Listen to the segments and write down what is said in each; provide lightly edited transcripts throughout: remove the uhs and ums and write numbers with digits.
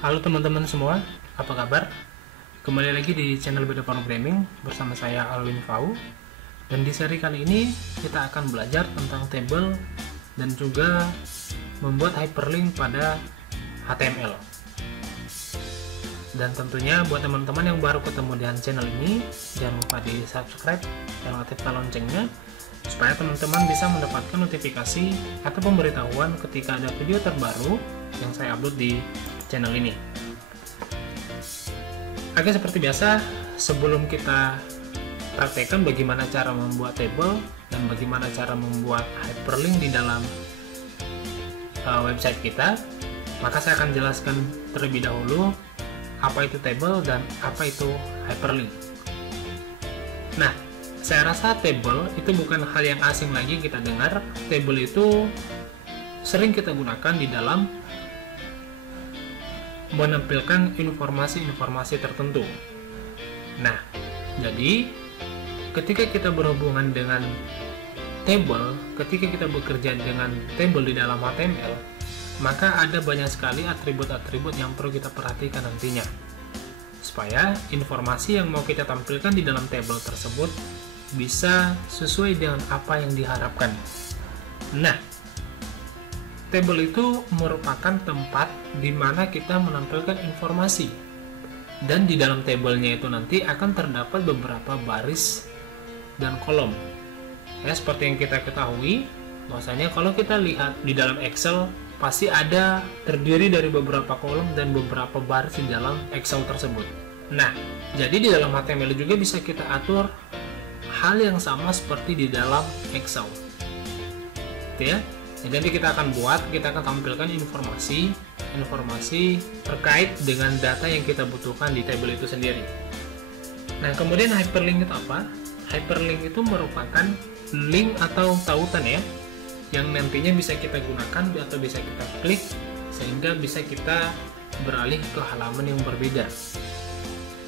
Halo teman-teman semua, apa kabar? Kembali lagi di channel Beda Programming bersama saya Alwin Fau. Dan di seri kali ini kita akan belajar tentang table dan juga membuat hyperlink pada HTML. Dan tentunya buat teman-teman yang baru ketemu dengan channel ini, jangan lupa di subscribe dan aktifkan loncengnya supaya teman-teman bisa mendapatkan notifikasi atau pemberitahuan ketika ada video terbaru yang saya upload di channel ini. Oke, seperti biasa, sebelum kita praktekkan bagaimana cara membuat table dan bagaimana cara membuat hyperlink di dalam website kita, maka saya akan jelaskan terlebih dahulu apa itu table dan apa itu hyperlink. Nah, saya rasa table itu bukan hal yang asing lagi kita dengar. Table itu sering kita gunakan di dalam menampilkan informasi-informasi tertentu. Nah, jadi ketika kita berhubungan dengan table, ketika kita bekerja dengan table di dalam HTML, maka ada banyak sekali atribut-atribut yang perlu kita perhatikan nantinya, supaya informasi yang mau kita tampilkan di dalam table tersebut bisa sesuai dengan apa yang diharapkan. Nah, table itu merupakan tempat di mana kita menampilkan informasi, dan di dalam tabelnya itu nanti akan terdapat beberapa baris dan kolom. Ya, seperti yang kita ketahui, bahwasanya kalau kita lihat di dalam Excel pasti ada terdiri dari beberapa kolom dan beberapa baris di dalam Excel tersebut. Nah, jadi di dalam HTML juga bisa kita atur hal yang sama seperti di dalam Excel. Gitu ya. Jadi nanti kita akan tampilkan informasi terkait dengan data yang kita butuhkan di table itu sendiri. Nah, kemudian hyperlink itu apa? Hyperlink itu merupakan link atau tautan ya, yang nantinya bisa kita gunakan atau bisa kita klik sehingga bisa kita beralih ke halaman yang berbeda.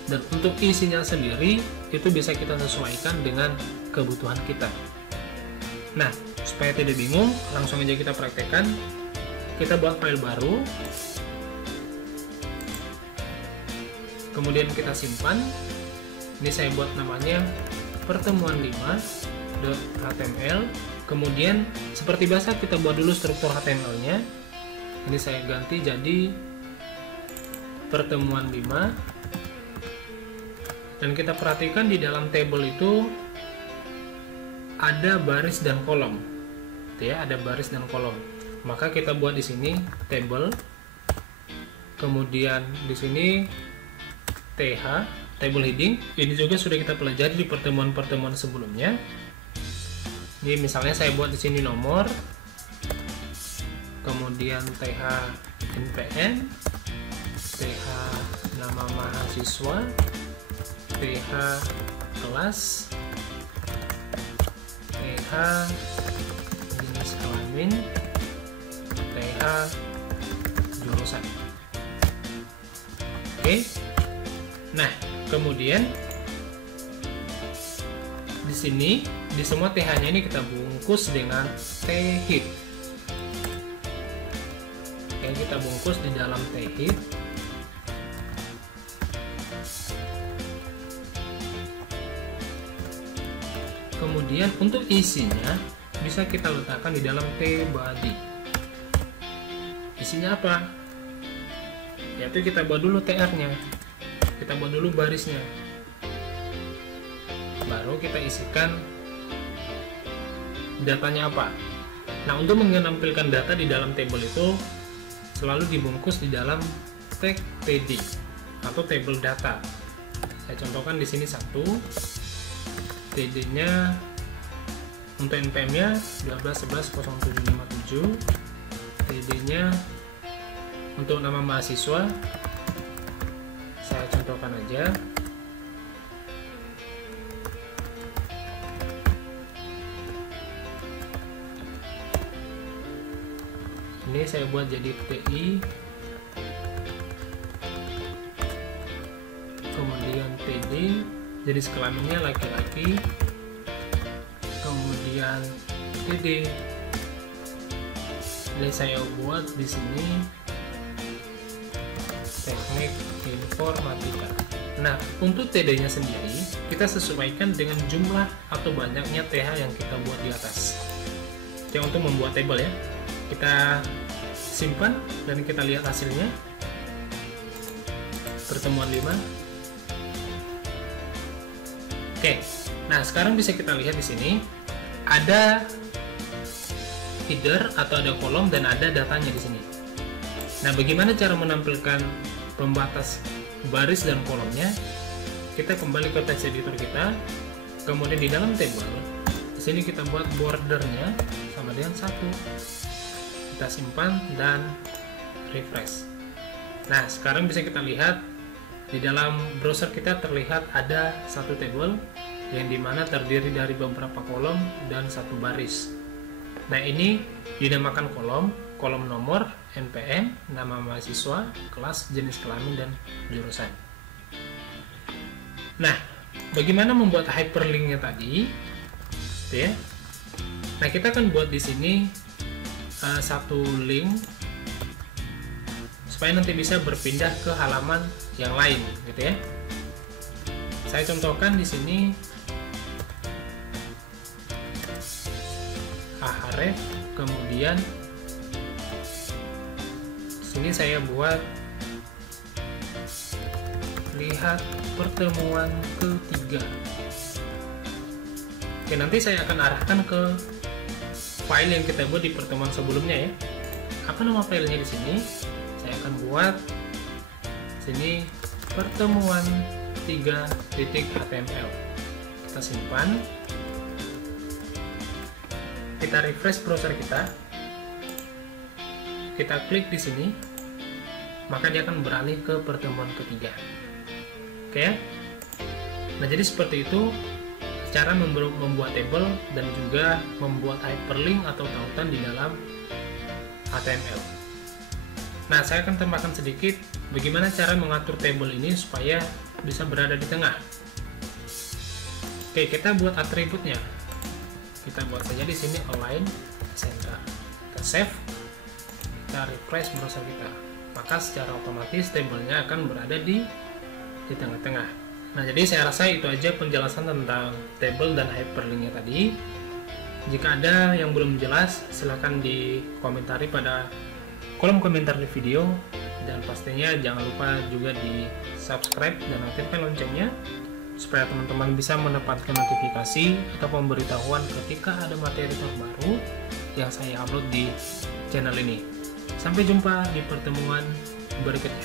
Dan untuk isinya sendiri itu bisa kita sesuaikan dengan kebutuhan kita. Nah, supaya tidak bingung, langsung aja kita praktekkan. Kita buat file baru, kemudian kita simpan. Ini saya buat namanya pertemuan5.html. Kemudian seperti biasa kita buat dulu struktur HTML-nya. Ini saya ganti jadi pertemuan5. Dan kita perhatikan di dalam table itu ada baris dan kolom. Ya, ada baris dan kolom. Maka kita buat di sini table. Kemudian di sini TH, table heading. Ini juga sudah kita pelajari di pertemuan-pertemuan sebelumnya. Ini misalnya saya buat di sini nomor. Kemudian TH NPN, TH nama mahasiswa, TH kelas, TH jenis kelamin, TH jurusan. Oke. Nah, kemudian di sini di semua TH-nya ini kita bungkus dengan T-head. Oke, kita bungkus di dalam T-head. Kemudian untuk isinya bisa kita letakkan di dalam T-body. Isinya apa? Yaitu kita buat dulu TR-nya. Kita buat dulu barisnya. Baru kita isikan datanya apa. Nah, untuk menampilkan data di dalam table itu selalu dibungkus di dalam tag TD atau table data. Saya contohkan di sini satu. TD-nya untuk NPM-nya 12.11.0757. TD-nya untuk nama mahasiswa saya contohkan aja. Ini saya buat jadi TI. Kemudian TD, jadi kelaminnya laki-laki. Kemudian TD. Ini saya buat di sini teknik informatika. Nah, untuk TD-nya sendiri kita sesuaikan dengan jumlah atau banyaknya TH yang kita buat di atas. Oke, untuk membuat tabel ya, kita simpan dan kita lihat hasilnya. Pertemuan 5. Oke, nah sekarang bisa kita lihat di sini ada header atau ada kolom dan ada datanya di sini. Nah, bagaimana cara menampilkan pembatas baris dan kolomnya? Kita kembali ke text editor kita, kemudian di dalam table, di sini kita buat bordernya sama dengan 1. Kita simpan dan refresh. Nah, sekarang bisa kita lihat di dalam browser kita terlihat ada satu table yang dimana terdiri dari beberapa kolom dan satu baris. Nah, ini dinamakan kolom nomor, NPM, nama mahasiswa, kelas, jenis kelamin, dan jurusan. Nah, bagaimana membuat hyperlinknya tadi? Ya. Nah, kita akan buat di sini satu link supaya nanti bisa berpindah ke halaman yang lain, gitu ya. Saya contohkan di sini Ahref, kemudian sini saya buat lihat pertemuan ketiga. Oke, nanti saya akan arahkan ke file yang kita buat di pertemuan sebelumnya ya. Apa nama filenya di sini? Saya akan buat sini pertemuan 3.html. Kita simpan. Kita refresh browser kita. Kita klik di sini, maka dia akan beralih ke pertemuan ketiga. Oke ya? Nah, jadi seperti itu cara membuat table dan juga membuat hyperlink atau tautan di dalam HTML. Nah, saya akan tambahkan sedikit bagaimana cara mengatur table ini supaya bisa berada di tengah. Oke, kita buat atributnya. Kita buat saja di sini align center. Kita save. Kita refresh browser kita, maka secara otomatis tabelnya akan berada di tengah-tengah. Nah, jadi saya rasa itu aja penjelasan tentang table dan hyperlinknya tadi. Jika ada yang belum jelas, silahkan dikomentari pada kolom komentar di video, dan pastinya jangan lupa juga di subscribe dan aktifkan loncengnya supaya teman-teman bisa mendapatkan notifikasi atau pemberitahuan ketika ada materi terbaru yang saya upload di channel ini. Sampai jumpa di pertemuan berikutnya.